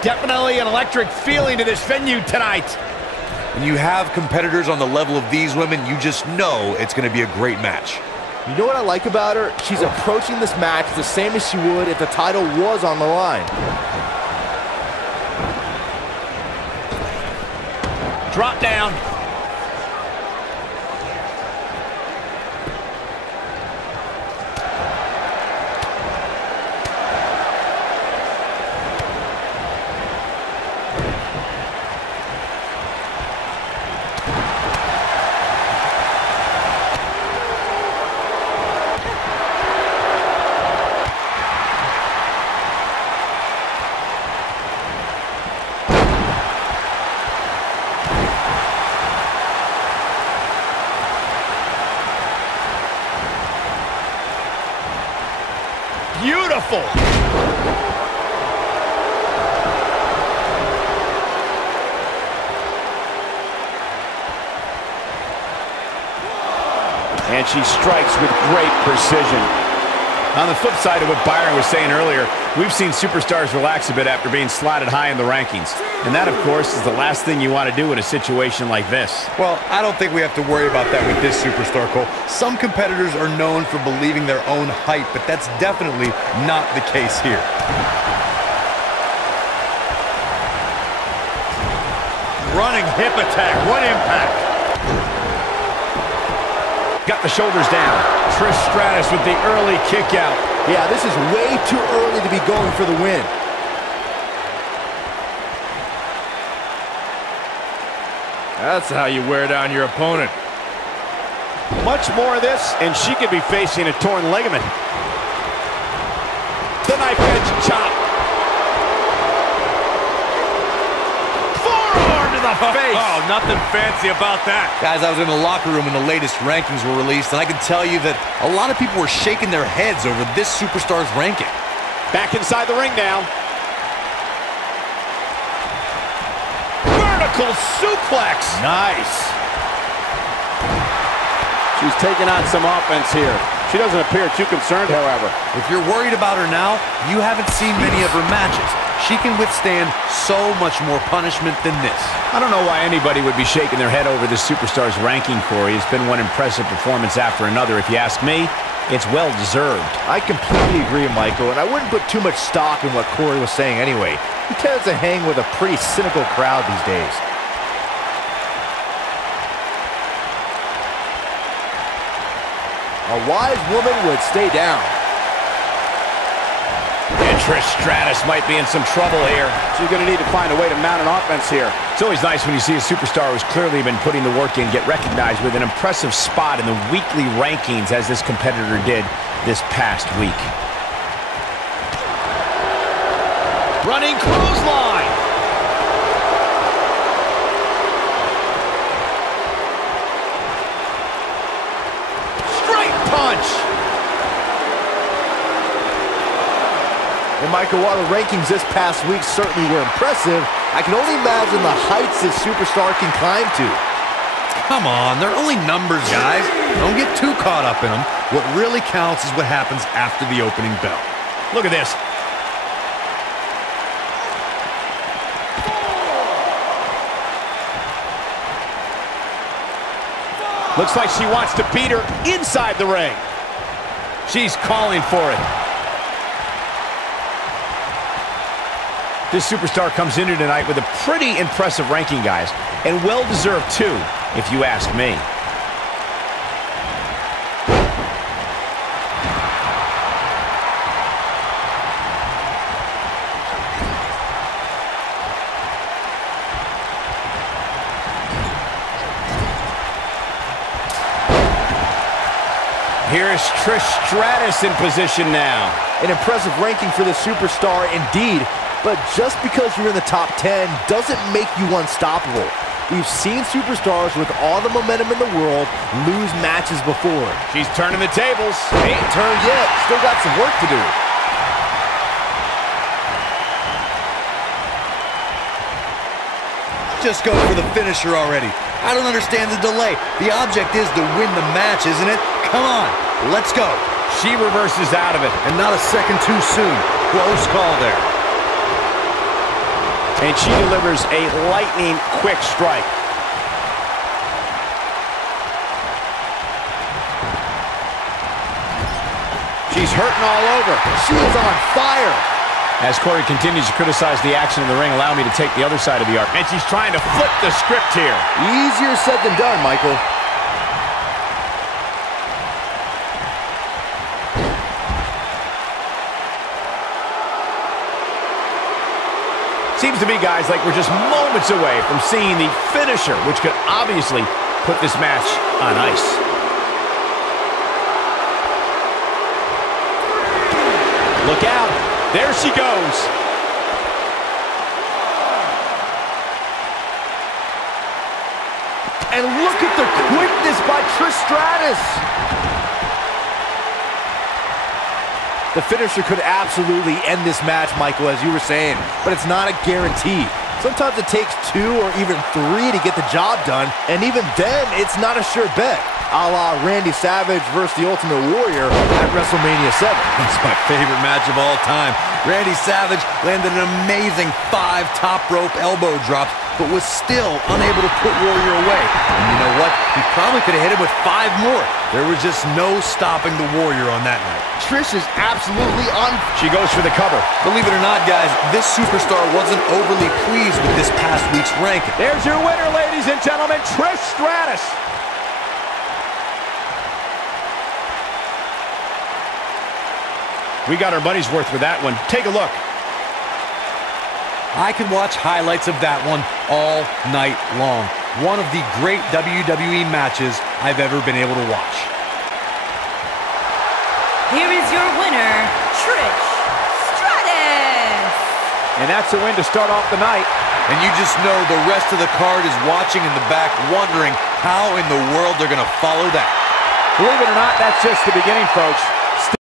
Definitely an electric feeling to this venue tonight. When you have competitors on the level of these women, you just know it's going to be a great match. You know what I like about her? She's approaching this match the same as she would if the title was on the line. Drop down. Beautiful. And she strikes with great precision. On the flip side of what Byron was saying earlier, we've seen superstars relax a bit after being slotted high in the rankings. And that, of course, is the last thing you want to do in a situation like this. Well, I don't think we have to worry about that with this superstar, Cole. Some competitors are known for believing their own hype, but that's definitely not the case here. Running hip attack. What impact. Got the shoulders down. Trish Stratus with the early kick out. Yeah, this is way too early to be going for the win. That's how you wear down your opponent. Much more of this, and she could be facing a torn ligament. The knife edge chop. Forearm to the face. Oh, nothing fancy about that. Guys, I was in the locker room when the latest rankings were released, and I can tell you that a lot of people were shaking their heads over this superstar's ranking. Back inside the ring now. Vertical suplex. Nice. She's taking on some offense here. She doesn't appear too concerned, however. If you're worried about her now, you haven't seen many of her matches. She can withstand so much more punishment than this. I don't know why anybody would be shaking their head over this superstar's ranking, Corey. It's been one impressive performance after another. If you ask me, it's well-deserved. I completely agree, Michael, and I wouldn't put too much stock in what Corey was saying anyway. He tends to hang with a pretty cynical crowd these days. A wise woman would stay down. And Trish Stratus might be in some trouble here. She's going to need to find a way to mount an offense here. It's always nice when you see a superstar who's clearly been putting the work in get recognized with an impressive spot in the weekly rankings as this competitor did this past week. Running clothesline. Straight punch. And Michael, while the rankings this past week certainly were impressive, I can only imagine the heights this superstar can climb to. Come on, they're only numbers, guys. Don't get too caught up in them. What really counts is what happens after the opening bell. Look at this. Looks like she wants to beat her inside the ring. She's calling for it. This superstar comes in here tonight with a pretty impressive ranking, guys, and well-deserved too, if you ask me. Here's Trish Stratus in position now. An impressive ranking for the superstar indeed, but just because you're in the top 10 doesn't make you unstoppable. We've seen superstars with all the momentum in the world lose matches before. She's turning the tables. Ain't turned yet. Still got some work to do. Just go for the finisher already. I don't understand the delay. The object is to win the match, isn't it? Come on, let's go. She reverses out of it. And not a second too soon. Close call there. And she delivers a lightning-quick strike. She's hurting all over. She is on fire. As Corey continues to criticize the action in the ring, allow me to take the other side of the argument. And she's trying to flip the script here. Easier said than done, Michael. Seems to me, guys, like we're just moments away from seeing the finisher, which could obviously put this match on ice. Look out. There she goes. And look at the quickness by Trish Stratus. The finisher could absolutely end this match, Michael, as you were saying, but it's not a guarantee. Sometimes it takes 2 or even 3 to get the job done, and even then, it's not a sure bet. A la Randy Savage versus the Ultimate Warrior at WrestleMania 7. That's my favorite match of all time. Randy Savage landed an amazing 5 top rope elbow drops, but was still unable to put Warrior away. And you know what? He probably could have hit him with 5 more. There was just no stopping the Warrior on that night. Trish is absolutely on. She goes for the cover. Believe it or not, guys, this superstar wasn't overly pleased with this past week's ranking. There's your winner, ladies and gentlemen, Trish Stratus. We got our money's worth with that one. Take a look. I could watch highlights of that one all night long. One of the great WWE matches I've ever been able to watch. Here is your winner, Trish Stratus. And that's a win to start off the night. And you just know the rest of the card is watching in the back, wondering how in the world they're going to follow that. Believe it or not, that's just the beginning, folks.